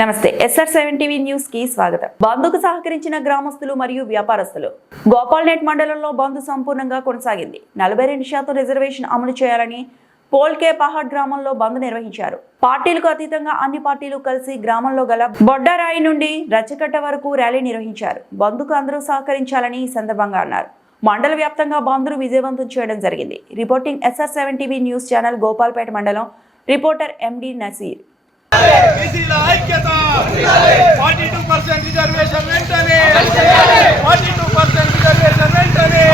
నమస్తే SR seven TV న్యూస్కి స్వాగతం. బంద్కు సహకరించిన గ్రామస్తులు మరియు వ్యాపారస్తులు. గోపాల్నెట్ మండలంలో బంద్ సంపూర్ణంగా కొనసాగింది. నలభై రెండు శాతం రిజర్వేషన్ అమలు చేయాలని పోల్కే పహాడ్ గ్రామంలో బంద్ నిర్వహించారు. పార్టీలకు అతీతంగా అన్ని పార్టీలు కలిసి గ్రామంలో గల బొడ్డరాయి నుండి రచ్చకట్ట వరకు ర్యాలీ నిర్వహించారు. బంద్కు అందరూ సహకరించాలని ఈ సందర్భంగా అన్నారు. మండల వ్యాప్తంగా బంద్ను విజయవంతం చేయడం జరిగింది. Reporting SR seven TV news channel Gopalpet మండలం రిపోర్టర్ ఎండి నసీర్. బీసీల ఐక్యత. ఫార్టీ టూ పర్సెంట్ రిజర్వేషన్ వెంటనే. ఫార్టీ టూ పర్సెంట్ రిజర్వేషన్ వెంటనే.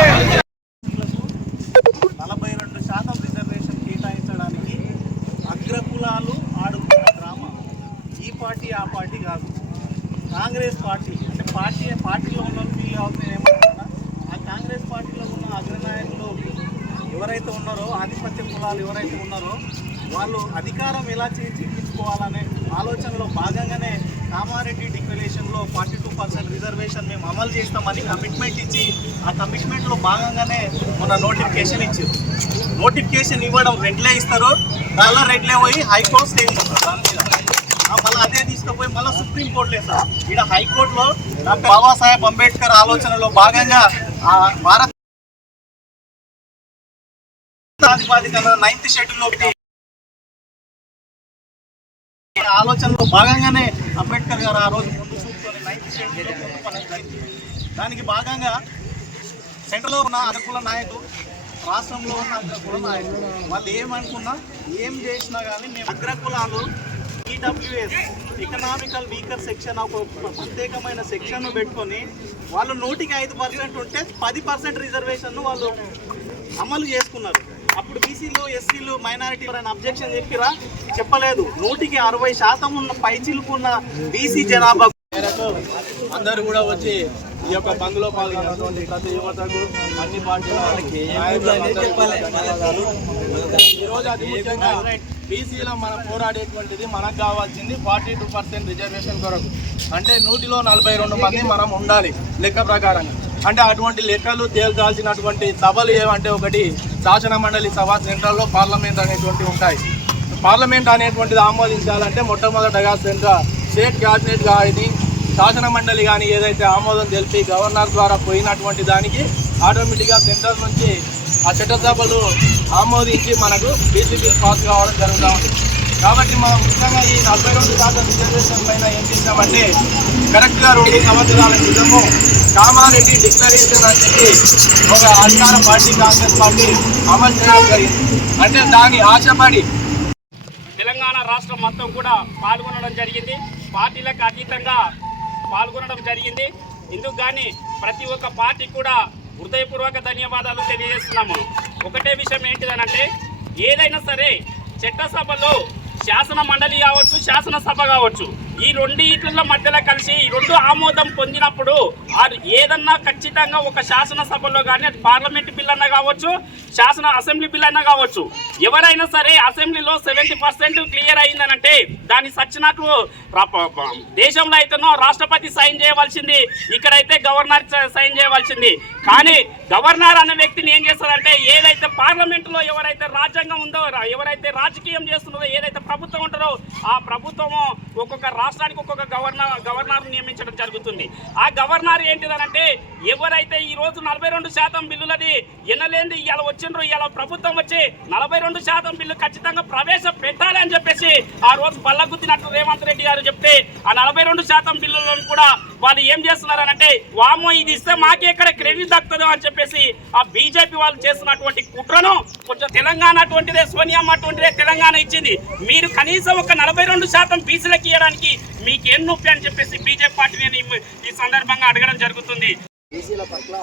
నలభై రెండు శాతం రిజర్వేషన్ కేటాయించడానికి అగ్రకులాలు ఆడుకున్న డ్రామా ఈ పార్టీ ఆ పార్టీ కాదు. కాంగ్రెస్ పార్టీ అంటే పార్టీ పార్టీలో ఉన్న ఫీల్ అవుతుంది ఏమంటారా? ఆ కాంగ్రెస్ పార్టీలో ఉన్న అగ్రనాయకులు ఎవరైతే ఉన్నారో ఆధిపత్య కులాలు ఎవరైతే ఉన్నారో వాళ్ళు అధికారం ఎలా చేజిక్కించుకోవాలనే ఆలోచనలో భాగంగానే కామారెడ్డి డిక్లరేషన్లో ఫార్టీ టూ పర్సెంట్ రిజర్వేషన్ మేము అమలు చేస్తామని కమిట్మెంట్ ఇచ్చి ఆ కమిట్మెంట్లో భాగంగానే మొన్న నోటిఫికేషన్ ఇచ్చారు. నోటిఫికేషన్ ఇవ్వడం రెడ్లే ఇస్తారు దానిలో రెడ్లే పోయి హైకోర్టు స్టే దాని మీద. మళ్ళీ అదే తీసుకుపోయి మళ్ళీ సుప్రీం కోర్టులో వేస్తారు ఇక్కడ హైకోర్టులో బాబాసాహెబ్ అంబేద్కర్ ఆలోచనలో భాగంగా భారత ప్రాతిపాదికన నైన్త్ షెడ్యూల్ ఆలోచనలో భాగంగానే అంబేద్కర్ గారు ఆ రోజు ముందు చూపుకొని నైన్త్ దానికి భాగంగా సెంట్రల్లో ఉన్న అగ్రకుల నాయకులు రాష్ట్రంలో ఉన్న అగ్రకుల నాయకులు వాళ్ళు ఏమనుకున్నా ఏం చేసినా కానీ మేము అగ్రకులాలు. ఈడబ్ల్యూఎస్ ఎకనామికల్ వీకర్ సెక్షన్ ఒక ప్రత్యేకమైన సెక్షన్ పెట్టుకొని వాళ్ళు నూటికి ఐదు పర్సెంట్ ఉంటే పది పర్సెంట్ రిజర్వేషన్ వాళ్ళు అమలు చేసుకున్నారు. అప్పుడు బీసీలు ఎస్సీలు మైనారిటీ ఎవరైనా అబ్జెక్షన్ చెప్పిరా? చెప్పలేదు. నూటికి అరవై శాతం ఉన్న పైచిలుకున్న బీసీ జనాభా. మేరకు అందరూ కూడా వచ్చి ఈ యొక్క బంద్లో పాల్గొన్నటువంటి ప్రతి యువతకు అన్ని పార్టీల నాయకులకు ధన్యవాదాలు. ఈ రోజు అతి ముఖ్యంగా బీసీలో మనం పోరాడేటువంటిది మనకు కావాల్సింది ఫార్టీ టూ పర్సెంట్ రిజర్వేషన్ కొరకు. అంటే నూటిలో నలభై రెండు మంది మనం ఉండాలి లెక్క ప్రకారంగా. అంటే అటువంటి లెక్కలు తేల్చాల్సినటువంటి సభలు ఏమంటే ఒకటి శాసన మండలి సభ సెంట్రల్లో పార్లమెంట్ అనేటువంటి ఉంటాయి. పార్లమెంట్ అనేటువంటిది ఆమోదించాలంటే మొట్టమొదటగా సెంట్రల్ స్టేట్ క్యాబినెట్ కానీ శాసన మండలి కానీ ఏదైతే ఆమోదం తెలిపి గవర్నర్ ద్వారా పోయినటువంటి దానికి ఆటోమేటిక్గా సెంట్రల్ నుంచి ఆ చట్టసభలు ఆమోదించి మనకు బీసీ పాస్ కావడం జరుగుతూ ఉంటుంది కాబట్టి మనం ముఖ్యంగా ఈ నలభై రెండు శాతం రిజర్వేషన్ పైన ఏం చేశామంటే కరెక్ట్గా రెండు సంవత్సరాల క్రితము కామారెడ్డి డిక్లరేషన్ అని చెప్పి ఒక అధికార పార్టీ కాంగ్రెస్ పార్టీ అమలు చేయడం జరిగింది. అంటే దాని ఆశపడి తెలంగాణ రాష్ట్రం మొత్తం కూడా పాల్గొనడం జరిగింది. పార్టీలకు అతీతంగా పాల్గొనడం జరిగింది. ఇందుకు కానీ ప్రతి ఒక్క పార్టీ కూడా హృదయపూర్వక ధన్యవాదాలు తెలియజేస్తున్నాము. ఒకటే విషయం ఏంటిదనంటే ఏదైనా సరే చట్టసభలో శాసన మండలి కావచ్చు శాసనసభ కావచ్చు ఈ రెండింటిల మధ్యలో కలిసి ఈ రెండు ఆమోదం పొందినప్పుడు వారు ఏదన్నా ఖచ్చితంగా ఒక శాసనసభలో కానీ అది పార్లమెంట్ బిల్ అన్నా కావచ్చు శాసన అసెంబ్లీ బిల్ అయినా కావచ్చు ఎవరైనా సరే అసెంబ్లీలో సెవెంటీ పర్సెంట్ క్లియర్ అయిందనంటే దాన్ని సచ్చినట్లు దేశంలో అయితేనో రాష్ట్రపతి సైన్ చేయవలసింది ఇక్కడైతే గవర్నర్ సైన్ చేయవలసింది. కానీ గవర్నర్ అనే వ్యక్తిని ఏం చేస్తారంటే ఏదైతే పార్లమెంట్లో ఎవరైతే రాజ్యాంగం ఉందో ఎవరైతే రాజకీయం చేస్తున్నారో ఏదైతే ప్రభుత్వం ఉంటుందో ఆ ప్రభుత్వము ఒక్కొక్క రాష్ట్రానికి ఒక్కొక్క గవర్నర్ గవర్నర్ నియమించడం జరుగుతుంది. ఆ గవర్నర్ ఏంటిదనంటే ఎవరైతే ఈ రోజు నలభై రెండు శాతం బిల్లులది ఎనలేంది ఇవాళ వచ్చిండ్రు ఇవాళ ప్రభుత్వం వచ్చి నలభై రెండు శాతం బిల్లు ఖచ్చితంగా ప్రవేశపెట్టాలి అని చెప్పేసి ఆ రోజు బల్లగుద్దినట్టు రేవంత్ రెడ్డి గారు చెప్తే ఆ నలభై రెండు శాతం బిల్లులను కూడా వాళ్ళు ఏం చేస్తున్నారనంటే వామో ఇది ఇస్తే మాకే ఎక్కడ క్రెడిట్ దక్కుతుందో అని చెప్పేసి ఆ బీజేపీ వాళ్ళు చేస్తున్నటువంటి కుట్రను కొంచెం తెలంగాణ అటువంటిదే సోనియా అటువంటిదే తెలంగాణ ఇచ్చింది. మీరు కనీసం ఒక నలభై రెండు శాతం బీసీలకు ఇవ్వడానికి మీకు ఏం నొప్పి అని చెప్పేసి బీజేపీ పార్టీ నేను ఈ- ఈ సందర్భంగా అడగడం జరుగుతుంది. బీసీల పట్ల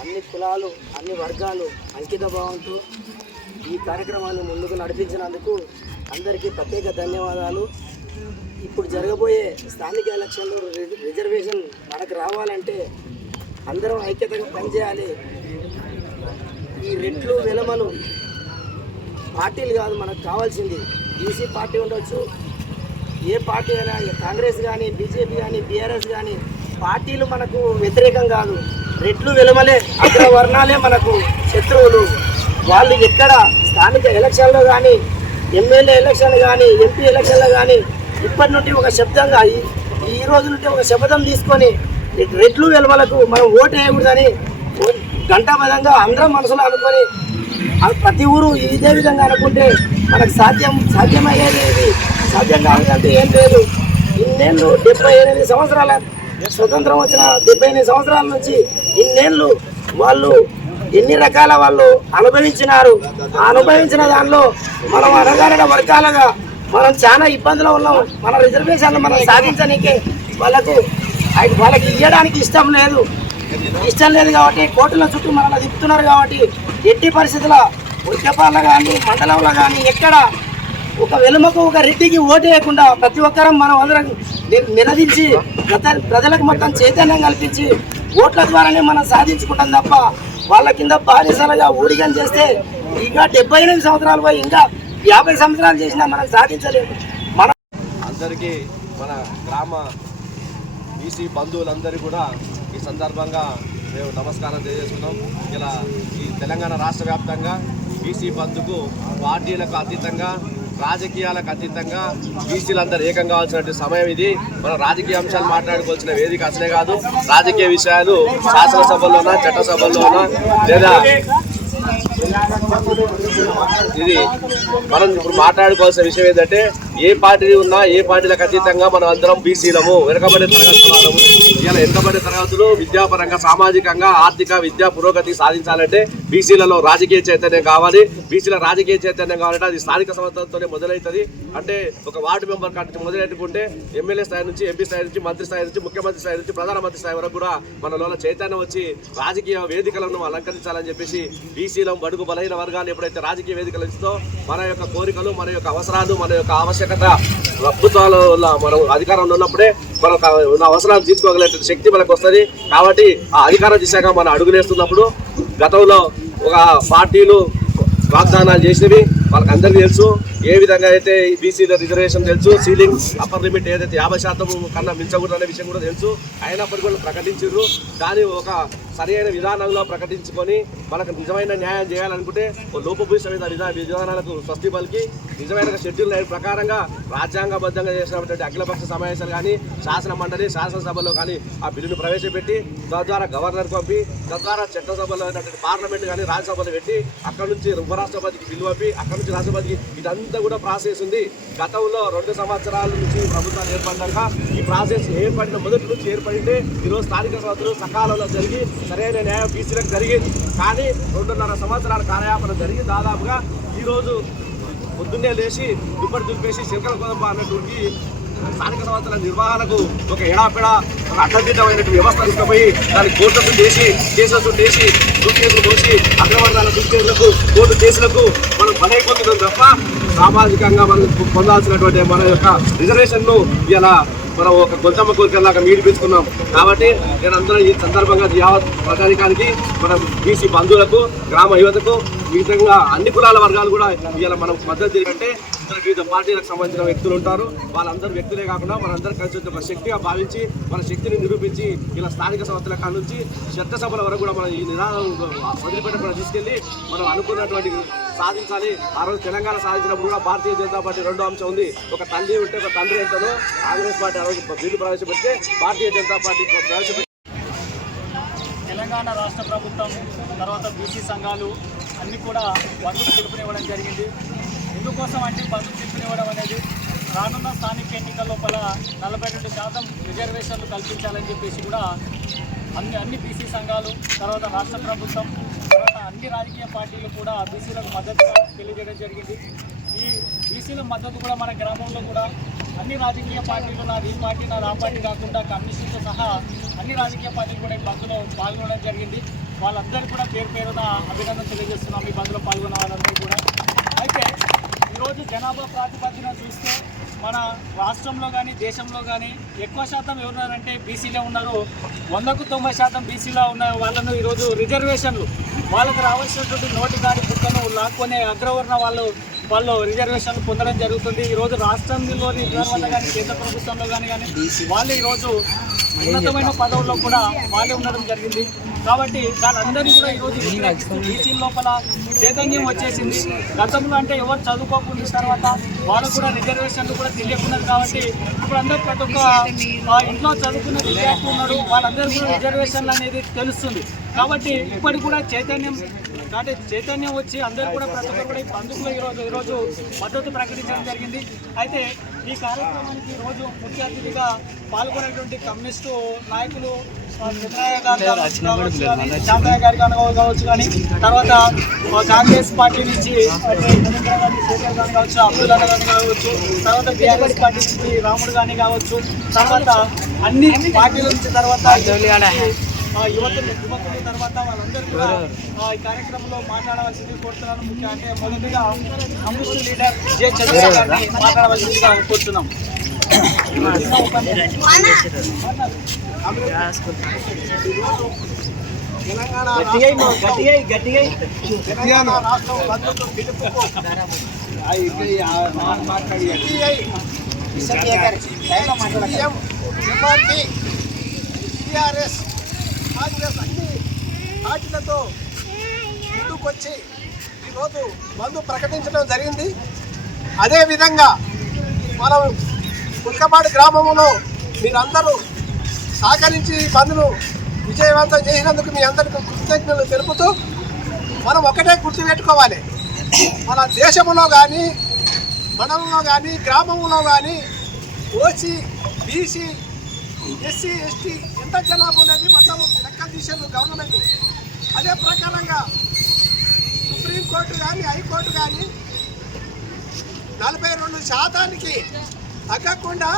అన్ని కులాలు అన్ని వర్గాలు అంకిత భావంతో ఈ కార్యక్రమాన్ని ముందుకు నడిపించినందుకు అందరికీ ప్రత్యేక ధన్యవాదాలు. ఇప్పుడు జరగబోయే స్థానిక ఎలక్షన్లో రిజర్వేషన్ మనకు రావాలంటే అందరం ఐక్యతగా పనిచేయాలి. ఈ రెట్లు వెలమలు పార్టీలు కాదు మనకు కావాల్సింది. బీసీ పార్టీ ఉండొచ్చు. ఏ పార్టీ అయినా కాంగ్రెస్ కానీ బీజేపీ కానీ బీఆర్ఎస్ కానీ పార్టీలు మనకు వ్యతిరేకం కాదు. రెట్లు వెలుమలే అగ్రవర్ణాలే మనకు శత్రువులు. వాళ్ళు ఎక్కడ స్థానిక ఎలక్షన్లో కానీ ఎమ్మెల్యే ఎలక్షన్ కానీ ఎంపీ ఎలక్షన్లో కానీ ఇప్పటి నుండి ఒక శబ్దంగా ఈ- రోజు నుండి ఒక శబ్దం తీసుకొని రెడ్లు వెలువలకు మనం ఓటు వేయకూడదని ఓ- గంటాబద్ధంగా అందరం మనసులో అనుకొని ప్రతి ఊరు ఇదే విధంగా అనుకుంటే మనకు సాధ్యం సాధ్యమయ్యేది ఇది సాధ్యం కాదంటే ఏం లేదు. ఇన్నేళ్ళు డెబ్బై ఎనిమిది సంవత్సరాల స్వతంత్రం వచ్చిన డెబ్బై ఎనిమిది సంవత్సరాల నుంచి ఇన్నేళ్ళు వాళ్ళు ఎన్ని రకాల వాళ్ళు అనుభవించినారు? అనుభవించిన దానిలో మనం అనగానే వర్గాలుగా మనం చాలా ఇబ్బందులు ఉన్నాం. మన రిజర్వేషన్లు మనం సాధించనీకే వాళ్ళకు వాళ్ళకి ఇవ్వడానికి ఇష్టం లేదు. ఇష్టం లేదు కాబట్టి కోర్టుల చుట్టూ మనల్ని తిప్పుతున్నారు కాబట్టి ఎట్టి పరిస్థితుల ఉద్యపాల్లో కానీ మండలంలో కానీ ఎక్కడ ఒక వెలుమకు ఒక రెడ్డికి ఓటు వేయకుండా ప్రతి ఒక్కరం మనం అందరం ని- నినదించి ప్రజలకు మొత్తం చైతన్యం కల్పించి ఓట్ల ద్వారానే మనం సాధించుకుంటాం తప్ప వాళ్ళ కింద బానిసలుగా ఊడిగం చేస్తే ఇంకా డెబ్బై ఎనిమిది సంవత్సరాలు పోయి ఇంకా యాభై సంవత్సరాలు చేసినా మనం సాధించలేము మన అందరికీ మన గ్రామ బీసీ బంధువులందరూ కూడా ఈ సందర్భంగా మేము నమస్కారం తెలియజేస్తున్నాం ఇలా ఈ తెలంగాణ రాష్ట్ర వ్యాప్తంగా బీసీ బంధుకు పార్టీలకు అతీతంగా రాజకీయాలకు అతీతంగా బీసీలందరూ ఏకం కావాల్సినటువంటి సమయం ఇది. మనం రాజకీయ అంశాలు మాట్లాడుకోవాల్సిన వేదిక అసలే కాదు. రాజకీయ విషయాలు శాసనసభల్లోనా చట్టసభల్లోనా లేదా ఇది మనం ఇప్పుడు మాట్లాడుకోవాల్సిన విషయం ఏంటంటే ఏ పార్టీ ఉన్నా ఏ పార్టీలకు అతీతంగా మనం అందరం బీసీలము వెనుకబడే తరగతి వాళ్ళము. ఇలా వెనుకబడే తరగతులు విద్యాపరంగా సామాజికంగా ఆర్థిక విద్యా పురోగతి సాధించాలంటే బీసీలలో రాజకీయ చైతన్యం కావాలి. బీసీల రాజకీయ చైతన్యం కావాలంటే అది స్థానిక సంస్థలతోనే మొదలవుతుంది. అంటే ఒక వార్డు మెంబర్ కాటి మొదలెట్టుకుంటే ఎమ్మెల్యే స్థాయి నుంచి ఎంపీ స్థాయి నుంచి మంత్రి స్థాయి నుంచి ముఖ్యమంత్రి స్థాయి నుంచి ప్రధానమంత్రి స్థాయి వరకు కూడా మనలో చైతన్యం వచ్చి రాజకీయ వేదికలను అలంకరించాలని చెప్పేసి బీసీలం బడుగు బలహీన వర్గాలు ఎప్పుడైతే రాజకీయ వేదికలు ఇస్తుందో మన యొక్క కోరికలు మన యొక్క అవసరాలు మన యొక్క ఆవశ్యకత ప్రభుత్వాల వల్ల మనం అధికారంలో ఉన్నప్పుడే మన అవసరాలు తీసుకోగలం తీర్చుకోగలిగే శక్తి మనకు వస్తుంది. కాబట్టి ఆ అధికార దిశగా మనం అడుగులేస్తున్నప్పుడు గతంలో ఒక పార్టీలు వాగ్దానాలు చేసినవి వాళ్ళకందరికీ తెలుసు. ఏ విధంగా అయితే బీసీల రిజర్వేషన్ తెలుసు సీలింగ్ అప్పర్ లిమిట్ ఏదైతే యాభై శాతం కన్నా మించకూడదు అనే విషయం కూడా తెలుసు. అయినప్పటికీ కూడా ప్రకటించారు దాని ఒక సరైన విధానంలో ప్రకటించుకొని మనకు నిజమైన న్యాయం చేయాలనుకుంటే ఓ విధా విధానాలకు స్వస్తి పలికి నిజమైన షెడ్యూల్ లైన్ ప్రకారంగా రాజ్యాంగబద్ధంగా చేసినటువంటి అఖిలపక్ష సమావేశాలు కానీ శాసన మండలి శాసనసభలో కానీ ఆ బిల్లును ప్రవేశపెట్టి తద్వారా గవర్నర్ పంపి తద్వారా చట్టసభలో అయినటువంటి పార్లమెంట్ కానీ రాజ్యసభలో పెట్టి అక్కడ నుంచి ఉపరాష్ట్రపతికి బిల్లు పంపి అక్కడ నుంచి రాష్ట్రపతికి ఇదంతా కూడా ప్రాసెస్ ఉంది. గతంలో రెండు సంవత్సరాల నుంచి ప్రభుత్వాలు ఏర్పడ్డాక ఈ ప్రాసెస్ ఏర్పడిన మొదటి నుంచి ఏర్పడింటే ఈరోజు స్థానిక సంస్థలు సకాలంలో జరిగి సరైన న్యాయం బీసీలకు జరిగింది. కానీ రెండున్నర సంవత్సరాల కార్యాపన జరిగి దాదాపుగా ఈరోజు పొద్దున్నే లేచి దుప్పటి దుప్పేసి శంకర కొదంబ అన్నటువంటి స్థానిక సంస్థల నిర్వహణకు ఒక ఎడాపెడ ఒక అడ్డదిడ్డమైనటువంటి వ్యవస్థ తీసుకుపోయి దాని కోర్టులు చేసి కేసులు చేసి దుర్కేసులు మోసి అగ్రవర్ణాల దుర్కేసులకు కోర్టు కేసులకు మనం పనైపోతున్నాం తప్ప సామాజికంగా మనం పొందాల్సినటువంటి మన యొక్క రిజర్వేషన్ను ఇలా మనం ఒక గొంతమ్మ కోరికలాగా మీడిపించుకున్నాం కాబట్టి నేను అందరూ ఈ సందర్భంగా యావత్ ప్రజానికానికి మన బీసీ బంధువులకు గ్రామ యువతకు విధంగా అన్ని కులాల వర్గాలు కూడా ఇవాళ మనం మద్దతు తెలియంటే వివిధ పార్టీలకు సంబంధించిన వ్యక్తులు ఉంటారు. వాళ్ళందరూ వ్యక్తులే కాకుండా మనందరూ కలిసి వచ్చి ఒక శక్తిగా భావించి మన శక్తిని నిరూపించి ఇలా స్థానిక సంస్థల కాడ నుంచి చట్టసభల వరకు కూడా మనం ఈ నినాదం మనం తీసుకెళ్ళి మనం అనుకున్నటువంటి సాధించాలి. ఆ రోజు తెలంగాణ సాధించినప్పుడు కూడా భారతీయ జనతా పార్టీ రెండో అంశం ఉంది. ఒక తల్లి ఉంటే ఒక తండ్రి ఎంతనో కాంగ్రెస్ పార్టీ ఆ రోజు బిల్లు ప్రవేశపెడితే భారతీయ జనతా పార్టీ ప్రవేశపెట్టి తెలంగాణ రాష్ట్ర ప్రభుత్వం తర్వాత బీసీ సంఘాలు అన్నీ కూడా బంధుకు పిలుపునివ్వడం జరిగింది. ఎందుకోసం అంటే బంధుకు పిలుపునివ్వడం అనేది రానున్న స్థానిక ఎన్నికల లోపల నలభై రెండు శాతం రిజర్వేషన్లు కల్పించాలని చెప్పేసి కూడా అన్ని అన్ని బీసీ సంఘాలు తర్వాత రాష్ట్ర ప్రభుత్వం తర్వాత అన్ని రాజకీయ పార్టీలు కూడా బీసీలకు మద్దతుగా తెలియజేయడం జరిగింది. ఈ బీసీల మద్దతు కూడా మన గ్రామంలో కూడా అన్ని రాజకీయ పార్టీలు నాది ఈ పార్టీ నాది ఆ పార్టీ కాకుండా కమ్యూనిస్టులతో సహా అన్ని రాజకీయ పార్టీలు కూడా ఈ బంద్లో పాల్గొనడం జరిగింది. వాళ్ళందరూ కూడా పేరు పేరున అభినందన తెలియజేస్తున్నాం. ఈ బంద్లో పాల్గొన్న వాళ్ళందరూ కూడా. అయితే ఈరోజు జనాభా ప్రాతిపదికన చూస్తే మన రాష్ట్రంలో కానీ దేశంలో కానీ ఎక్కువ శాతం ఎవరున్నారంటే బీసీలో ఉన్నారు. వందకు తొంభై శాతం బీసీలో ఉన్న వాళ్ళను ఈరోజు రిజర్వేషన్లు. వాళ్ళకి రావాల్సినటువంటి నోటి కాడి బుక్కను లాక్కునే అగ్రవర్ణ వాళ్ళు వాళ్ళు రిజర్వేషన్లు పొందడం జరుగుతుంది. ఈరోజు రాష్ట్రంలోని విధానంలో కానీ కేంద్ర ప్రభుత్వంలో కానీ కానీ వాళ్ళు ఈరోజు ఉన్నతమైన పదవుల్లో కూడా వాళ్ళే ఉండడం జరిగింది. కాబట్టి వాళ్ళందరినీ కూడా ఈరోజు బీసీ లోపల చైతన్యం వచ్చేసింది. గతంలో అంటే ఎవరు చదువుకోకుండా తర్వాత వాళ్ళకు కూడా రిజర్వేషన్లు కూడా తెలియకున్నారు కాబట్టి ఇప్పుడు అందరూ ప్రతి ఒక్క ఇంట్లో చదువుకున్న విద్యార్థి ఉన్నారు. వాళ్ళందరికీ కూడా రిజర్వేషన్లు అనేది తెలుస్తుంది. కాబట్టి ఇప్పటికి కూడా చైతన్యం అంటే చైతన్యం వచ్చి అందరూ కూడా ప్రతి ఒక్కరు కూడా ఈ బంధువులు ఈరోజు ఈరోజు మద్దతు ప్రకటించడం జరిగింది. అయితే ఈ కార్యక్రమానికి ఈరోజు ముఖ్య అతిథిగా పాల్గొనేటువంటి కమ్యూనిస్టు నాయకులు ఆ, సిద్ధరామయ్య గారు కావచ్చు కానీ, చాంద్రయ్య గారు కావచ్చు కానీ తర్వాత కాంగ్రెస్ పార్టీ నుంచి గాంధీ శేఖర్ గారు కావచ్చు అబ్దుల్ అన్న గారు కావచ్చు తర్వాత టీఆర్ఎస్ పార్టీ నుంచి రాముడు గాని కావచ్చు తర్వాత అన్ని పార్టీల నుంచి తర్వాత యువతులు యువకులు తర్వాత వాళ్ళందరూ కూడా ఆ, ఈ కార్యక్రమంలో మాట్లాడవలసింది కోరుతున్నాను. ముఖ్య అంటే మొదటిగా కమ్యూనిస్ట్ లీడర్ జే చంద్రబాబు గారిని మాట్లాడవలసిందిగా కోరుతున్నాం. తెలంగాణ రాష్ట్రం బంధుకు పిలుపుకు ఎంఆర్పి, టిఆర్ఎస్ కాంగ్రెస్ అన్ని పార్టీలతో ముందుకొచ్చి ఈరోజు మందు ప్రకటించడం జరిగింది. అదేవిధంగా మనం కుక్కపాడి గ్రామంలో మీరందరూ సహకరించి బంధును విజయవంతం చేసినందుకు మీ అందరికీ కృతజ్ఞతలు తెలుపుతూ మనం ఒకటే గుర్తుపెట్టుకోవాలి. మన దేశంలో కానీ మండలంలో కానీ గ్రామంలో కానీ ఓసీ బీసీ ఎస్సీ ఎస్టీ ఎంత జనాభా ఉన్నది మొత్తం లెక్క గవర్నమెంట్ అదే ప్రకారంగా సుప్రీంకోర్టు కానీ హైకోర్టు కానీ నలభై రెండు శాతానికి తగ్గకుండా